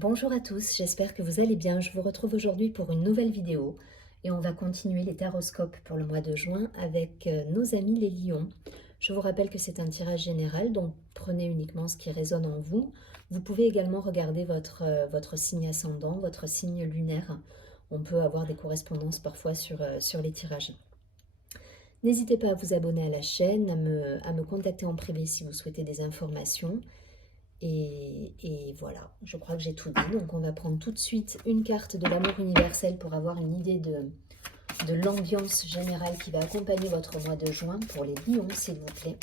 Bonjour à tous, j'espère que vous allez bien. Je vous retrouve aujourd'hui pour une nouvelle vidéo et on va continuer les taroscopes pour le mois de juin avec nos amis les lions. Je vous rappelle que c'est un tirage général, donc prenez uniquement ce qui résonne en vous. Vous pouvez également regarder votre signe ascendant, votre signe lunaire. On peut avoir des correspondances parfois sur les tirages. N'hésitez pas à vous abonner à la chaîne, à me contacter en privé si vous souhaitez des informations. Et voilà, je crois que j'ai tout dit. Donc on va prendre tout de suite une carte de l'amour universel pour avoir une idée de l'ambiance générale qui va accompagner votre mois de juin pour les lions, s'il vous plaît.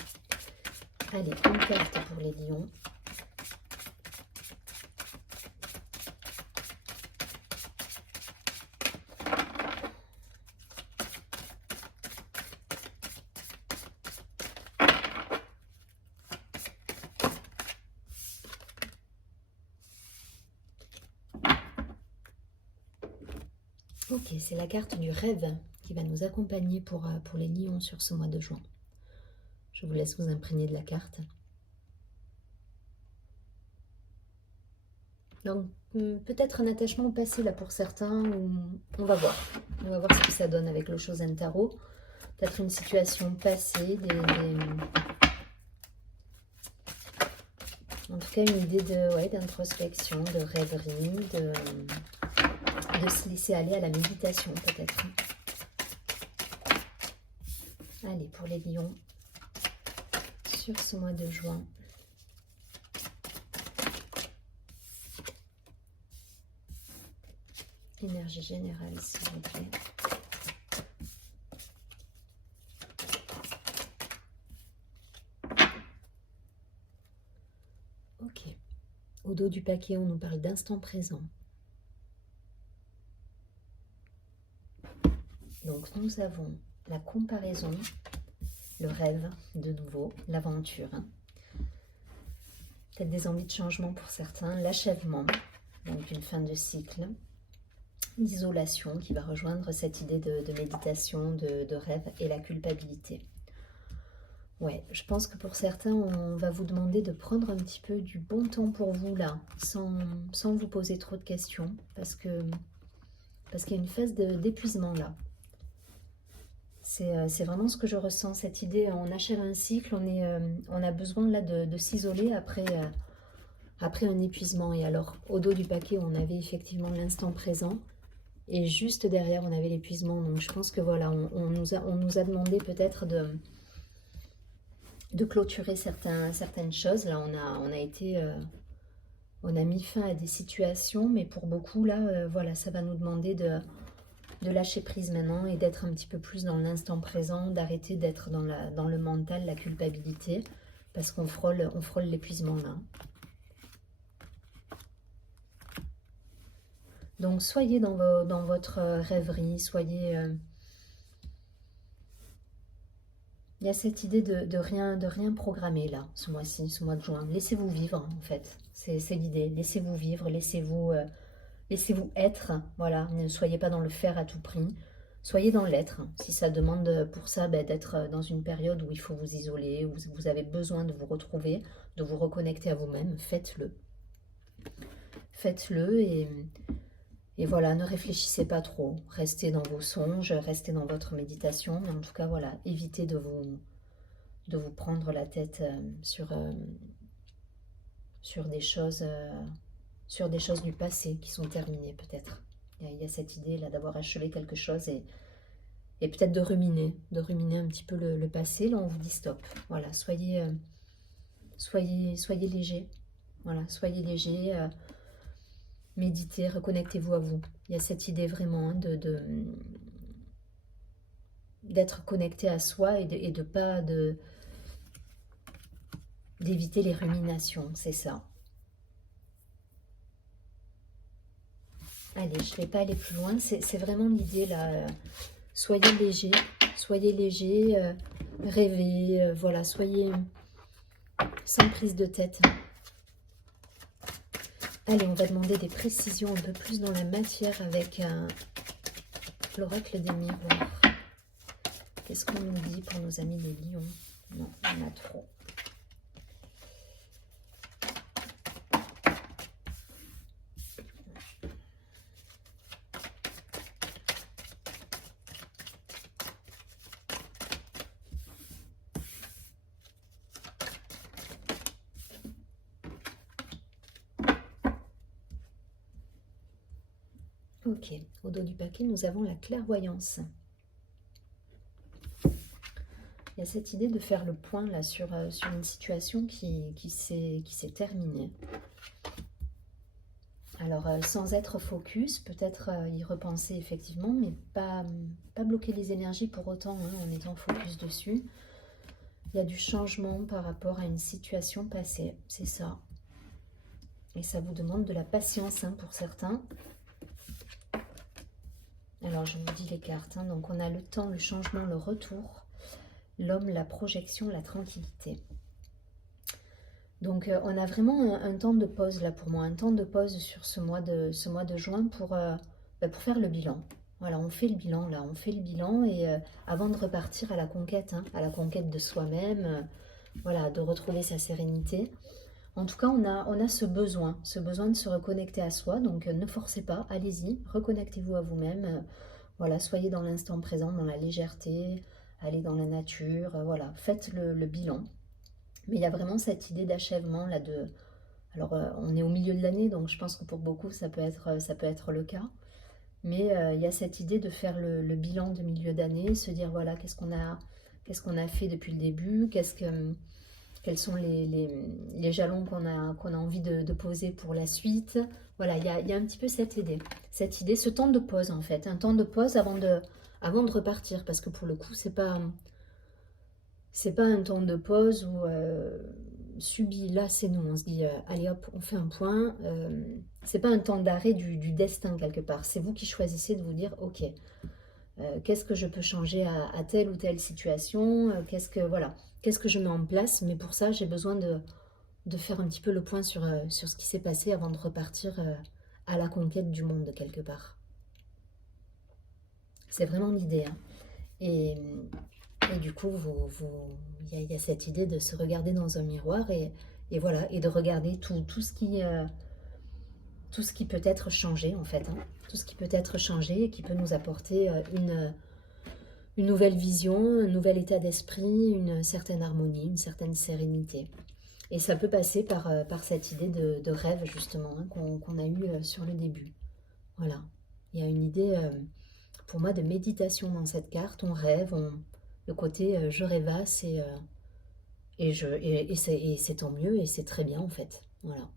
Allez, une carte pour les lions. Ok, c'est la carte du rêve qui va nous accompagner pour les lions sur ce mois de juin. Je vous laisse vous imprégner de la carte. Donc, peut-être un attachement au passé là pour certains, ou on va voir. On va voir ce que ça donne avec le Shosen Tarot. Peut-être une situation passée, en tout cas une idée d'introspection, de rêverie, de se laisser aller à la méditation peut-être. Allez, pour les lions, sur ce mois de juin. Énergie générale, s'il vous plaît. Ok. Au dos du paquet, on nous parle d'instant présent. Donc, nous avons la comparaison, le rêve, de nouveau, l'aventure. Peut-être des envies de changement pour certains, l'achèvement, donc une fin de cycle. L'isolation qui va rejoindre cette idée de méditation, de rêve et la culpabilité. Ouais, je pense que pour certains, on va vous demander de prendre un petit peu du bon temps pour vous là, sans vous poser trop de questions, parce qu'il y a une phase d'épuisement là. C'est vraiment ce que je ressens, cette idée, on achève un cycle, on a besoin là de s'isoler après un épuisement. Et alors, au dos du paquet, on avait effectivement l'instant présent, et juste derrière, on avait l'épuisement. Donc je pense que voilà, on nous a demandé peut-être de clôturer certaines choses. Là, on a mis fin à des situations, mais pour beaucoup, là, voilà, ça va nous demander de lâcher prise maintenant et d'être un petit peu plus dans l'instant présent, d'arrêter d'être dans le mental, la culpabilité, parce qu'on frôle l'épuisement là. Donc soyez dans votre rêverie, soyez... il y a cette idée de rien programmer là, ce mois-ci, ce mois de juin. Laissez-vous vivre en fait, c'est l'idée. Laissez-vous vivre, laissez-vous être, voilà. Ne soyez pas dans le faire à tout prix. Soyez dans l'être. Si ça demande pour ça d'être dans une période où il faut vous isoler, où vous avez besoin de vous retrouver, de vous reconnecter à vous-même, faites-le. Faites-le et voilà, ne réfléchissez pas trop. Restez dans vos songes, restez dans votre méditation. Mais en tout cas, voilà, évitez de vous prendre la tête sur des choses du passé qui sont terminées peut-être. Il y a cette idée là d'avoir achevé quelque chose et peut-être de ruminer un petit peu le passé. Là, on vous dit stop. Voilà, soyez léger. Voilà, soyez léger. Méditez, reconnectez-vous à vous. Il y a cette idée vraiment d'être connecté à soi et de pas d'éviter les ruminations, c'est ça. Allez, je ne vais pas aller plus loin. C'est vraiment l'idée là. Soyez léger, rêvez, voilà, soyez sans prise de tête. Allez, on va demander des précisions un peu plus dans la matière avec l'oracle des miroirs. Qu'est-ce qu'on nous dit pour nos amis les lions? Non, il y en a trop. Ok, au dos du paquet, nous avons la clairvoyance. Il y a cette idée de faire le point là sur une situation qui s'est terminée. Alors, sans être focus, peut-être y repenser effectivement, mais pas bloquer les énergies pour autant hein, en étant focus dessus. Il y a du changement par rapport à une situation passée, c'est ça. Et ça vous demande de la patience hein, pour certains. Alors, je vous dis les cartes. Hein, donc, on a le temps, le changement, le retour, l'homme, la projection, la tranquillité. Donc, on a vraiment un temps de pause là pour moi, un temps de pause sur ce mois de juin pour faire le bilan. Voilà, on fait le bilan là, on fait le bilan et avant de repartir à la conquête, hein, à la conquête de soi-même, voilà, de retrouver sa sérénité. En tout cas, on a ce besoin de se reconnecter à soi. Donc, ne forcez pas, allez-y, reconnectez-vous à vous-même. Voilà, soyez dans l'instant présent, dans la légèreté, allez dans la nature, voilà, faites le bilan. Mais il y a vraiment cette idée d'achèvement là de... Alors, on est au milieu de l'année, donc je pense que pour beaucoup, ça peut être le cas. Mais il y a cette idée de faire le bilan de milieu d'année, se dire, voilà, qu'est-ce qu'on a fait depuis le début, quels sont les jalons qu'on a envie de poser pour la suite. Voilà, il y a un petit peu cette idée, ce temps de pause en fait, un temps de pause avant de repartir, parce que pour le coup, c'est pas un temps de pause où subi, là c'est nous, on se dit allez hop, on fait un point. C'est pas un temps d'arrêt du destin quelque part, c'est vous qui choisissez de vous dire ok, qu'est-ce que je peux changer à telle ou telle situation, qu'est-ce que je mets en place, mais pour ça j'ai besoin de faire un petit peu le point sur ce qui s'est passé avant de repartir à la conquête du monde quelque part. C'est vraiment l'idée. Hein. Et du coup, il y a cette idée de se regarder dans un miroir et voilà, et de regarder tout ce qui peut être changé en fait. Hein. Tout ce qui peut être changé et qui peut nous apporter une nouvelle vision, un nouvel état d'esprit, une certaine harmonie, une certaine sérénité. Et ça peut passer par cette idée de rêve justement hein, qu'on a eu sur le début. Voilà, il y a une idée pour moi de méditation dans cette carte. On rêve, le côté je rêvasse et c'est tant mieux et c'est très bien en fait. Voilà.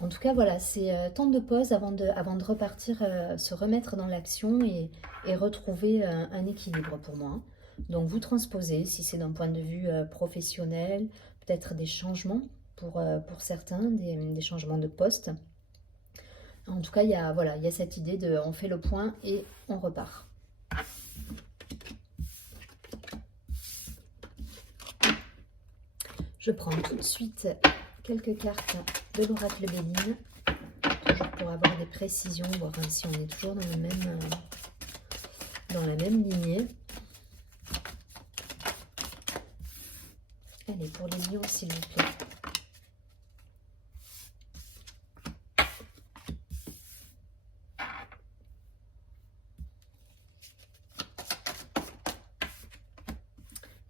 En tout cas, voilà, c'est temps de pause avant de repartir, se remettre dans l'action et retrouver un équilibre pour moi. Donc, vous transposez, si c'est d'un point de vue professionnel, peut-être des changements pour certains, des changements de poste. En tout cas, il y a cette idée de on fait le point et on repart. Je prends tout de suite quelques cartes de l'oracle Béline, toujours pour avoir des précisions, voir si on est toujours dans la même lignée. Allez, pour les lions, s'il vous plaît.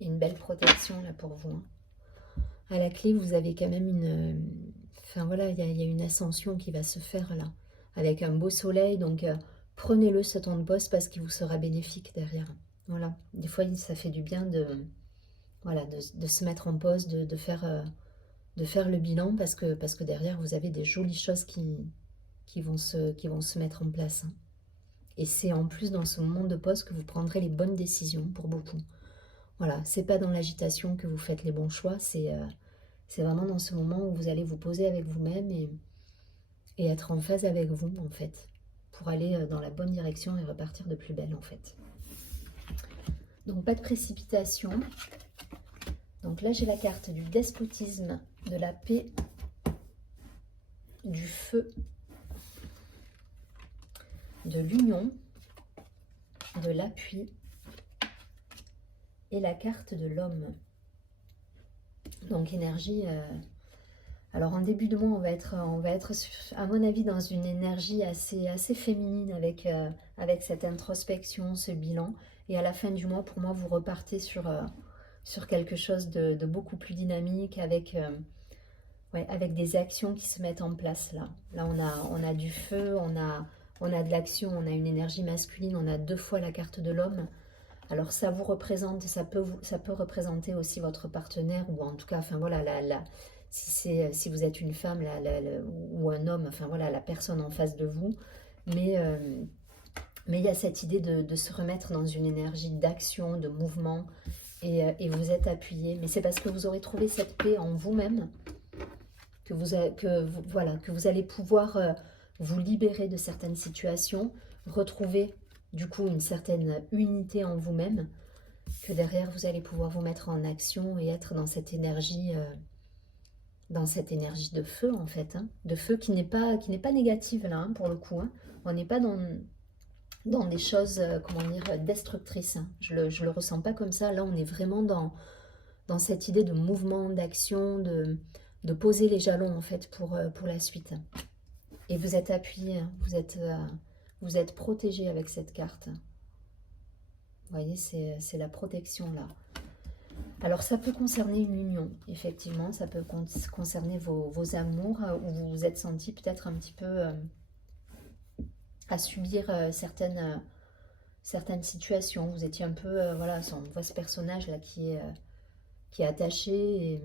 Et une belle protection là pour vous. Hein. À la clé, vous avez quand même enfin voilà, il y a une ascension qui va se faire là, avec un beau soleil. Donc prenez-le ce temps de pause parce qu'il vous sera bénéfique derrière. Voilà, des fois ça fait du bien de se mettre en pause, de faire le bilan parce que derrière vous avez des jolies choses qui vont se mettre en place. Hein. Et c'est en plus dans ce moment de pause que vous prendrez les bonnes décisions pour beaucoup. Voilà, c'est pas dans l'agitation que vous faites les bons choix, c'est vraiment dans ce moment où vous allez vous poser avec vous-même et être en phase avec vous, en fait, pour aller dans la bonne direction et repartir de plus belle, en fait. Donc, pas de précipitation. Donc là, j'ai la carte du despotisme, de la paix, du feu, de l'union, de l'appui et la carte de l'homme. Donc énergie, alors en début de mois on va être à mon avis dans une énergie assez féminine avec cette introspection, ce bilan, et à la fin du mois pour moi vous repartez sur quelque chose de beaucoup plus dynamique avec Ouais, avec des actions qui se mettent en place là. Là, on a du feu, on a de l'action, on a une énergie masculine, on a 2 fois la carte de l'homme. Alors ça vous représente, ça peut représenter aussi votre partenaire, ou en tout cas, enfin voilà, si vous êtes une femme ou un homme, enfin voilà, la personne en face de vous. Mais il y a cette idée de se remettre dans une énergie d'action, de mouvement, et vous êtes appuyé. Mais c'est parce que vous aurez trouvé cette paix en vous-même que vous allez pouvoir vous libérer de certaines situations, retrouver du coup une certaine unité en vous-même, que derrière vous allez pouvoir vous mettre en action et être dans cette énergie de feu en fait, hein, de feu qui n'est pas négative là, hein, pour le coup. Hein. On n'est pas dans des choses, comment dire, destructrices. Hein. Je le ressens pas comme ça. Là, on est vraiment dans cette idée de mouvement, d'action, de poser les jalons en fait pour la suite. Et vous êtes appuyé, hein, vous êtes protégé avec cette carte. Vous voyez, c'est la protection là. Alors ça peut concerner une union, effectivement, ça peut concerner vos amours, où vous vous êtes senti peut-être un petit peu à subir certaines situations. Vous étiez un peu, voilà, on voit ce personnage là qui est attaché,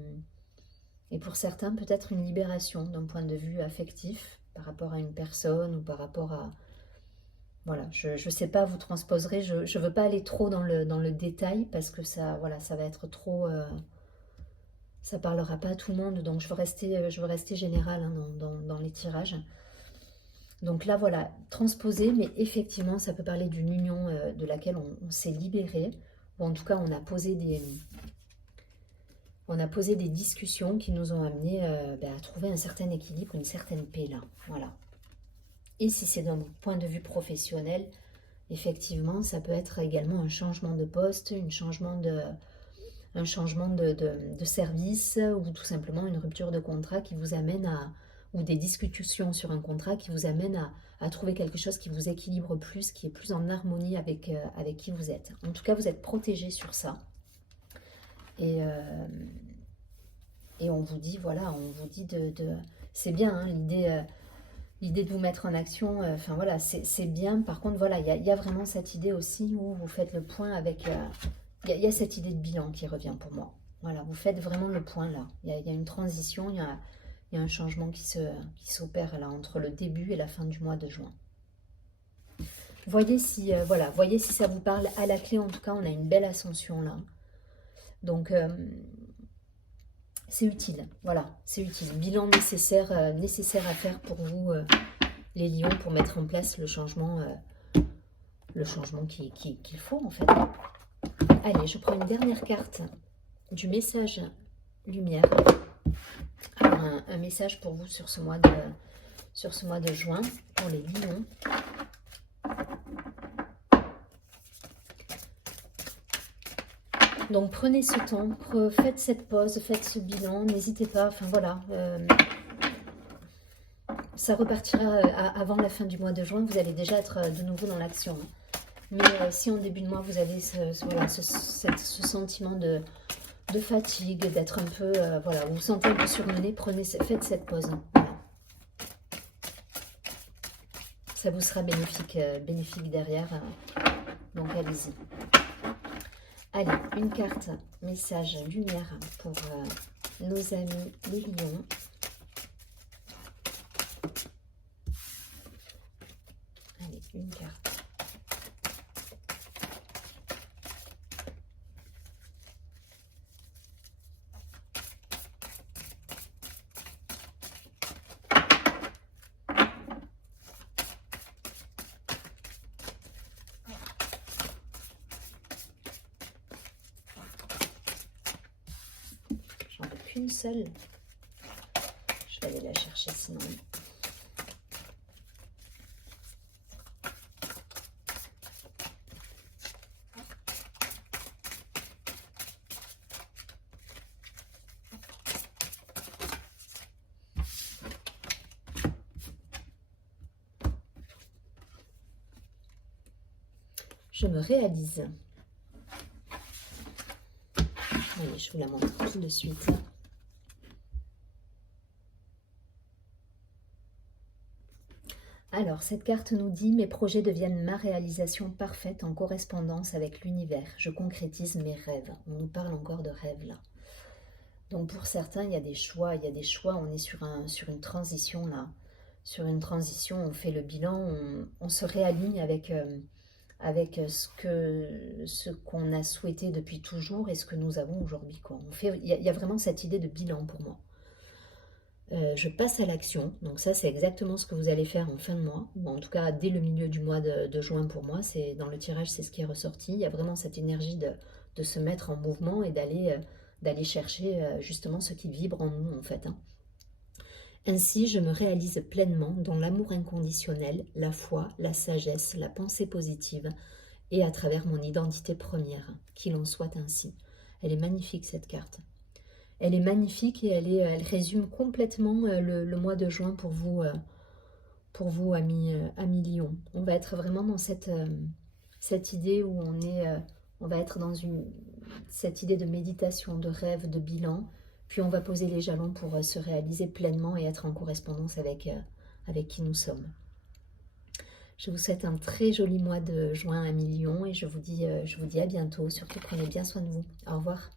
et pour certains peut-être une libération d'un point de vue affectif par rapport à une personne ou par rapport à... Voilà, je ne sais pas, vous transposerez, je ne veux pas aller trop dans le détail parce que ça, voilà, ça va être trop... ça parlera pas à tout le monde, donc je veux rester général, hein, dans les tirages. Donc là, voilà, transposer, mais effectivement, ça peut parler d'une union de laquelle on s'est libéré, ou en tout cas, on a posé des discussions qui nous ont amené à trouver un certain équilibre, une certaine paix là, voilà. Et si c'est d'un point de vue professionnel, effectivement, ça peut être également un changement de poste, un changement de service, ou tout simplement une rupture de contrat qui vous amène ou des discussions sur un contrat qui vous amènent à trouver quelque chose qui vous équilibre plus, qui est plus en harmonie avec qui vous êtes. En tout cas, vous êtes protégé sur ça. Et on vous dit, voilà, c'est bien, hein, l'idée de vous mettre en action, enfin voilà, c'est bien. Par contre, voilà, il y a vraiment cette idée aussi où vous faites le point avec... il y a cette idée de bilan qui revient pour moi. Voilà, vous faites vraiment le point là. Il y a une transition, il y a un changement qui s'opère là entre le début et la fin du mois de juin. Voyez si, voyez si ça vous parle. À la clé, en tout cas, on a une belle ascension là. Donc, c'est utile. Voilà, c'est utile. Bilan nécessaire à faire pour vous, les lions, pour mettre en place le changement qu'il faut en fait. Allez, je prends une dernière carte du message lumière. Alors, un message pour vous sur ce mois de juin, pour les lions. Donc, prenez ce temps, faites cette pause, faites ce bilan, n'hésitez pas, enfin voilà. Ça repartira avant la fin du mois de juin, vous allez déjà être de nouveau dans l'action. Mais si en début de mois, vous avez ce sentiment de fatigue, d'être un peu, voilà, vous vous sentez un peu surmené, faites cette pause. Voilà. Ça vous sera bénéfique derrière, donc allez-y. Allez, une carte message lumière pour nos amis les lions. Allez, une carte. Une seule. Je vais aller la chercher sinon. Je me réalise. Allez, je vous la montre tout de suite. Alors, cette carte nous dit: «Mes projets deviennent ma réalisation parfaite en correspondance avec l'univers. Je concrétise mes rêves». On nous parle encore de rêves là. Donc pour certains, il y a des choix, on est sur une transition là. Sur une transition, on fait le bilan, on se réaligne avec ce qu'on a souhaité depuis toujours et ce que nous avons aujourd'hui, quoi. Il y a vraiment cette idée de bilan pour moi. Je passe à l'action, donc ça c'est exactement ce que vous allez faire en fin de mois, ou en tout cas dès le milieu du mois de juin pour moi, c'est dans le tirage, c'est ce qui est ressorti. Il y a vraiment cette énergie de se mettre en mouvement et d'aller chercher justement ce qui vibre en nous en fait, hein. Ainsi, je me réalise pleinement dans l'amour inconditionnel, la foi, la sagesse, la pensée positive et à travers mon identité première, qu'il en soit ainsi. Elle est magnifique cette carte. Elle est magnifique et elle résume complètement le mois de juin pour vous amis Lion. On va être vraiment dans cette idée où on va être dans cette idée de méditation, de rêve, de bilan, puis on va poser les jalons pour se réaliser pleinement et être en correspondance avec qui nous sommes. Je vous souhaite un très joli mois de juin amis Lion et je vous dis à bientôt. Surtout prenez bien soin de vous. Au revoir.